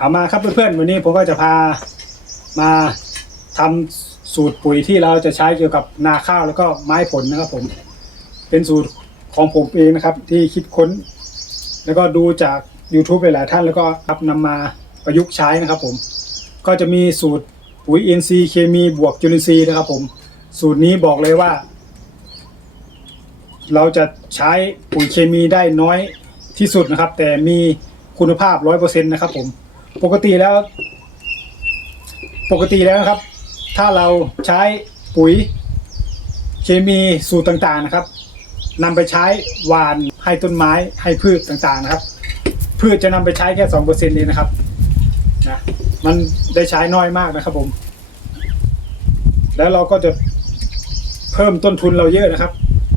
เอามาครับเพื่อนๆวันนี้ผมก็จะพามาทำสูตรปุ๋ยที่เราจะใช้เกี่ยวกับนาข้าวแล้วก็ไม้ผลนะครับ ผม เป็นสูตรของผมเองนะครับ ที่คิดค้น แล้วก็ดูจาก YouTube หลายท่านแล้วก็รับนำมาประยุกต์ใช้นะครับ ผม ก็จะมีสูตรปุ๋ย NC เคมีบวกจุลินทรีย์นะครับ ผม สูตรนี้บอกเลยว่า เราจะใช้ปุ๋ยเคมีได้น้อยที่สุดนะครับ แต่มีคุณภาพร้อยเปอร์เซ็นต์นะครับผม ปกติแล้ว ปกติแล้วนะครับ ถ้าเราใช้ปุ๋ยเคมีสูตรต่างๆนะครับนำไปใช้หวานให้ต้นไม้ให้พืชต่างๆนะครับ พืชจะนำไปใช้แค่สองเปอร์เซ็นต์นี้นะครับนะมันได้ใช้น้อยมากนะครับผม แล้วเราก็จะเพิ่มต้นทุนเราเยอะนะครับ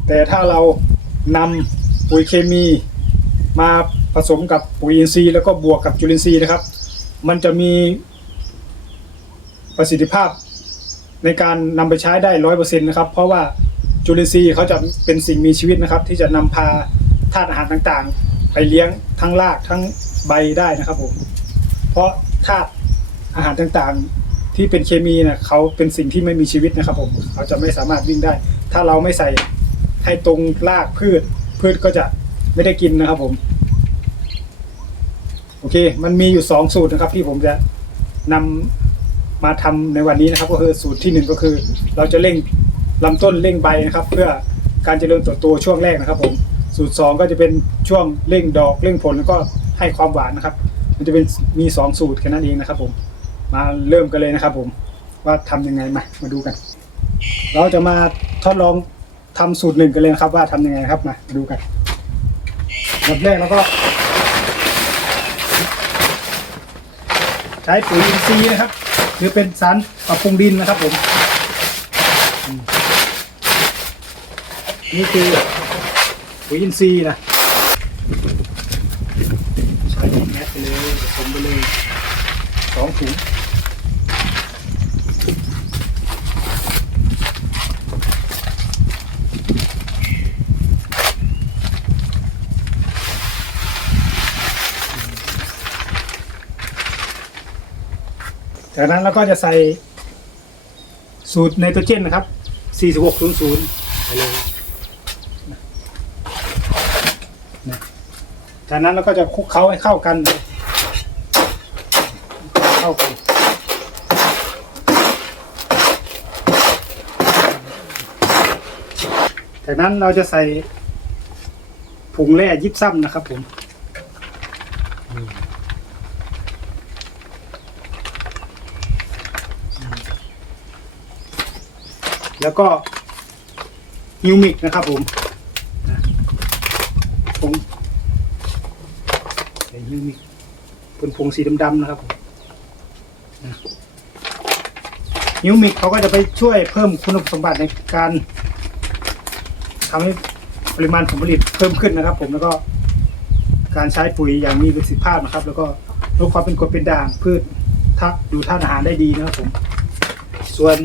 แต่ถ้าเรานำปุ๋ยเคมีมาผสมกับปุ๋ยอินทรีย์แล้วก็บวกกับจุลินทรีย์นะครับ มันจะมีประสิทธิภาพในการนำไปใช้ได้ร้อยเปอร์เซ็นต์นะครับ เพราะว่าจุลินทรีย์เขาจะเป็นสิ่งมีชีวิตนะครับ ที่จะนำพาธาตุอาหารต่างๆ ไปเลี้ยงทั้งรากทั้งใบได้นะครับผมเพราะธาตุอาหารต่างๆ ที่เป็นเคมีนี่ยเขาเป็นสิ่งที่ไม่มีชีวิตนะครับผมเขาจะไม่สามารถวิ่งได้ ถ้าเราไม่ใส่ให้ตรงรากพืชพืชก็จะไม่ได้กินนะครับผม โอเค มันมีอยู่สองสูตรนะครับ ที่ผมจะนำมาทำในวันนี้นะครับ ก็คือสูตรที่หนึ่งก็คือ เราจะเร่งลำต้นเร่งใบนะครับ เพื่อการเจริญเติบโตช่วงแรกนะครับ ผมสูตรสองก็จะเป็นช่วงเร่งดอกเร่งผลแล้วก็ให้ความหวานนะครับ มันจะเป็นมีสองสูตรแค่นั้นเองนะครับ ผมมาเริ่มกันเลยนะครับ ผมว่าทำยังไงมามาดูกัน เราจะมาทดลองทำสูตรหนึ่งกันเลยนะครับ ว่าทำยังไงครับมามาดูกันแบบแรกเราก็ ใช้ปุ๋ยอินทรีย์นะครับ หรือเป็นสารปรับปรุงดินนะครับผมนี่คือปุ๋ยอินทรีย์นะใช้แมสไปเลยผสมไปเลยสองถุง จากนั้นเราก็จะใส่สูตรไนโตรเจนนะครับ 4600ไปเลยจากนั้นเราก็จะคลุกเคล้าให้เข้ากัน เข้ากันจากนั้นเราจะใส่ผงแร่ยิบซ้ำนะครับผม แล้วก็ฮิวมิกนะครับผมผงใส่ฮิวมิกเป็นผงสีดำๆนะครับผมนิวมิกเขาก็จะไปช่วยเพิ่มคุณสมบัติในการทำให้ปริมาณผลผลิตเพิ่มขึ้นนะครับ ผมแล้วก็การใช้ปุ๋ยอย่างมีประสิทธิภาพนะครับ แล้วก็ลดความเป็นกรดเป็นด่างพืชทักดูท่าตุอาหารได้ดีนะครับผม ส่วน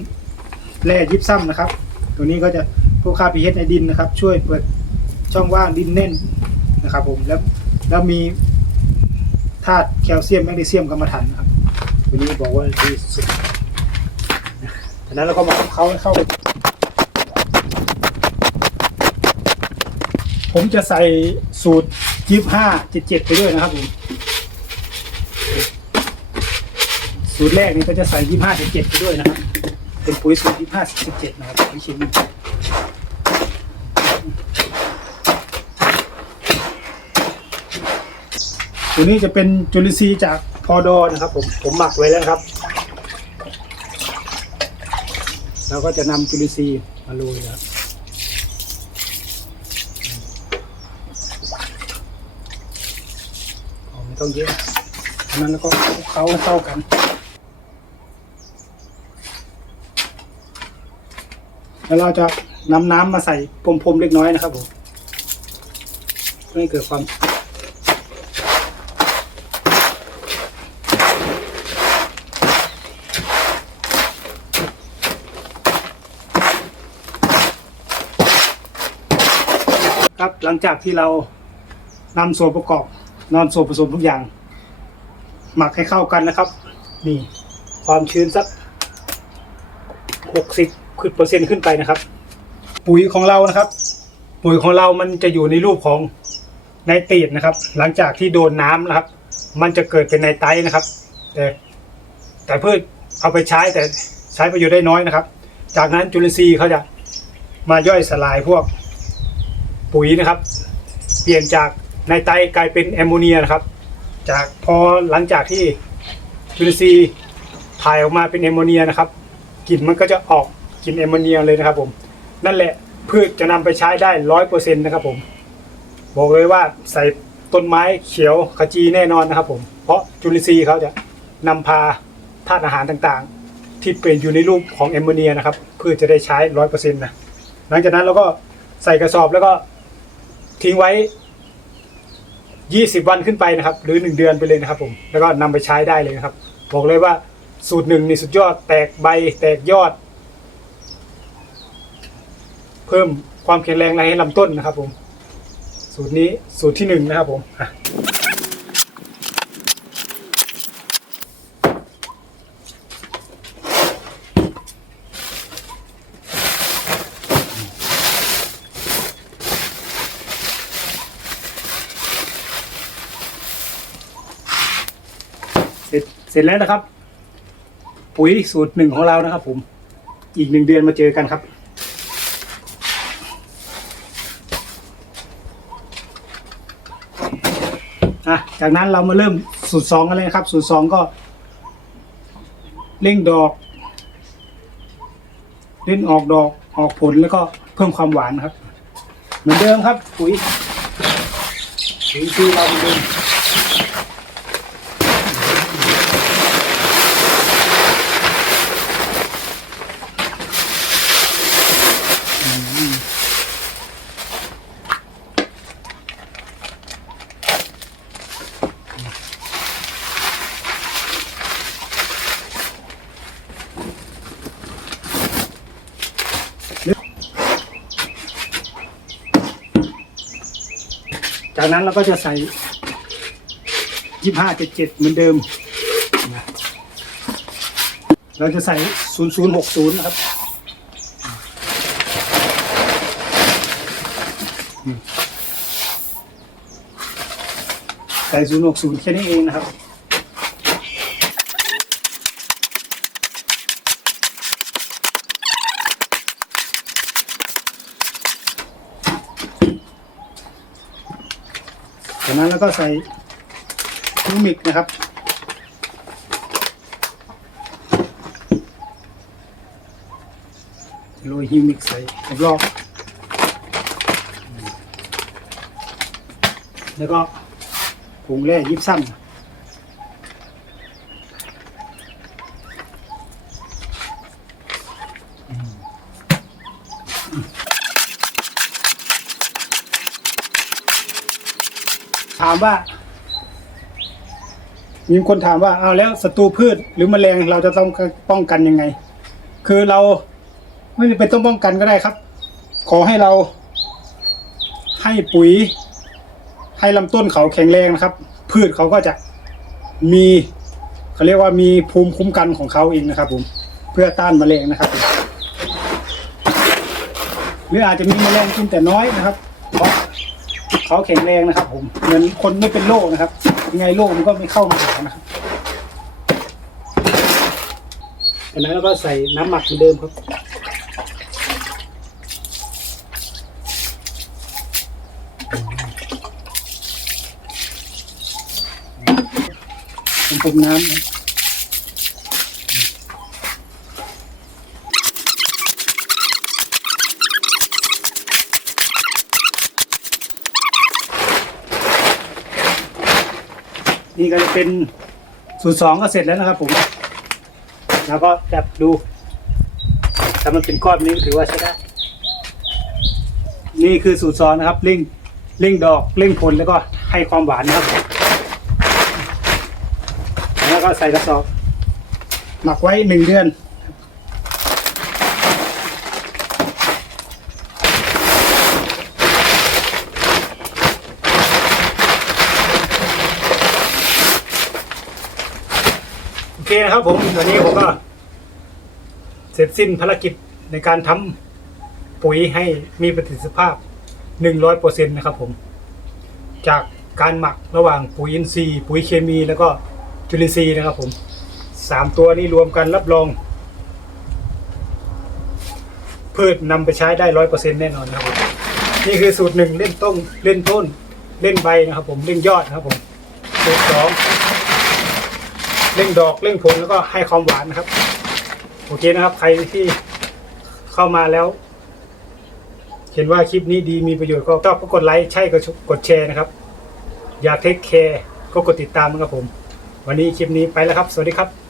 แร่ยิบซ้ำนะครับ ตัวนี้ก็จะพวกค่า pH ในดินนะครับ ช่วยเปิดช่องว่างดินแน่นนะครับ ผมแล้วแล้วมีธาตุแคลเซียมแมกนีเซียมกรรมฐานนะครับ ตัวนี้บอกว่าดีสุดจากนั้นเราก็มาคลุกเขาเข้าไปผมจะใส่สูตรยิบห้าเจ็ดเจ็ดไปด้วยนะครับผมสูตรแรกนี่ก็จะใส่ยี่ห้าเจ็ดเจ็ดไปด้วยนะครับ เป็นปุ๋ยสูตรยี่ห้าสิบเจ็ดนะครับปุ๋ยเคมีตัวนี้จะเป็นจุลินทรีย์จากพอดอนะครับ ผมผมหมักไว้แล้วครับเราก็จะนำจุลินทรีย์มาโรยครับไม่ต้องเยอะอันนั้นแล้วก็เขาเข้ากัน แล้วเราจะนำน้ำมาใส่พรมๆเล็กน้อยนะครับผมเพื่อให้เกิดความครับหลังจากที่เรานำส่วนประกอบนอนส่วนผสมทุกอย่าง หมักให้เข้ากันนะครับ นี่ ความชื้นสักหกสิบ เปอร์เซ็นต์ขึ้นไปนะครับ ปุ๋ยของเรานะครับ ปุ๋ยของเรามันจะอยู่ในรูปของไนเตรตนะครับ หลังจากที่โดนน้ำนะครับ มันจะเกิดเป็นไนไตร์นะครับ แต่แต่พืชเอาไปใช้แต่ใช้ประโยชน์ได้น้อยนะครับ จากนั้นจุลินทรีย์เขาจะมาย่อยสลายพวกปุ๋ยนะครับ เปลี่ยนจากไนไตร์กลายเป็นแอมโมเนียนะครับ จากพอหลังจากที่จุลินทรีย์ถ่ายออกมาเป็นแอมโมเนียนะครับกลิ่นมันก็จะออก กลิ่นแอมโมเนียเลยนะครับผม นั่นแหละพืชจะนำไปใช้ได้ร้อยเปอร์เซ็นต์นะครับผม บอกเลยว่าใส่ต้นไม้เขียวขจีแน่นอนนะครับผม เพราะจุลินทรีย์เขาจะนำพาธาตุอาหารต่างๆ ที่เป็นอยู่ในรูปของแอมโมเนียนะครับพื่อจะได้ใช้ร้อยเปอร์เซ็นต์นะหลังจากนั้นเราก็ใส่กระสอบแล้วก็ทิ้งไว้20วันขึ้นไปนะครับ หรือ1เดือนไปเลยนะครับผมแล้วก็นำไปใช้ได้เลยนะครับ บอกเลยว่าสูตรหนึ่งนี่สุดยอดแตกใบแตกยอด เพิ่มความแข็งแรงให้ลำต้นนะครับ ผม สูตรนี้สูตรที่หนึ่งนะครับ ผมเสร็จเสร็จแล้วนะครับ ปุ๋ยสูตรหนึ่งของเรานะครับ ผม อีกหนึ่งเดือนมาเจอกันครับ จากนั้นเรามาเริ่มสูตรสองกันเลยนะครับ สูตรสองก็เร่งดอกเล่นออกดอกออกผลแล้วก็เพิ่มความหวานครับ เหมือนเดิมครับปุ๋ยปุ๋ยคือเราเหมือนเดิม จากนั้นเราก็จะใส่ยี่ห้าเจ็ดเจ็ดเหมือนเดิม เราจะใส่ศูนย์ศูนย์หกศูนย์นะครับใส่ศูนย์หกศูนย์แค่นี้เองนะครับ จากนั้นแล้วก็ใส่ฮิมิกนะครับ โรยฮิมิกใส่รอบๆแล้วก็ผงแร่ยิบซ้ำ ถามว่า มีคนถามว่าเอาแล้วศัตรูพืชหรือแมลงเราจะต้องป้องกันยังไง คือเราไม่จำเป็นต้องป้องกันก็ได้ครับ ขอให้เรา ให้ปุ๋ย ให้ลำต้นเขาแข็งแรงนะครับ พืชเขาก็จะมีเขาเรียกว่ามีภูมิคุ้มกันของเขาเองนะครับ ผมเพื่อต้านแมลงนะครับหรืออาจจะมีแมลงกินแต่น้อยนะครับเพราะ เขาแข็งแรงนะครับผมเหมือนคนไม่เป็นโรคนะครับ ยังไงโรคมันก็ไม่เข้ามาหานะครับจากนั้นเราก็ใส่น้ำหมักเหมือนเดิมครับผมผมน้ำ นี่ก็จะเป็นสูตรสองก็เสร็จแล้วนะครับผม แล้วก็จับดูถ้ามันเป็นก้อนนี้ถือว่าใช้ได้ นี่คือสูตรสองนะครับเร่งเร่งดอกเร่งผลแล้วก็ให้ความหวานนะครับ แล้วก็ใส่กระสอบ หมักไว้หนึ่งเดือน นะครับ ผมวันนี้ผมก็ เสร็จสิ้นภารกิจในการทำปุ๋ยให้มีประสิทธิภาพ 100%นะครับ ผม จากการหมักระหว่างปุ๋ยอินทรีย์ปุ๋ยเคมีแล้วก็จุลินทรีย์นะครับ ผมสามตัวนี้รวมกันรับรอง พืชนำไปใช้ได้ร้อยเปอร์เซ็นต์แน่นอนนะครับผมนี่คือสูตรหนึ่งเล่นต้นเล่นต้น เล่นใบนะครับ ผมเล่นยอดนะครับ ผมสูตรสอง เล่งดอกเล่งผลแล้วก็ให้ความหวานนะครับโอเคนะครับ ใครที่เข้ามาแล้ว เห็นว่าคลิปนี้ดีมีประโยชน์ก็ชอบก็กดไลค์ใช่ก็กดแชร์นะครับ อยากเทคแคร์ก็กดติดตามนะครับผม วันนี้คลิปนี้ไปแล้วครับ สวัสดีครับ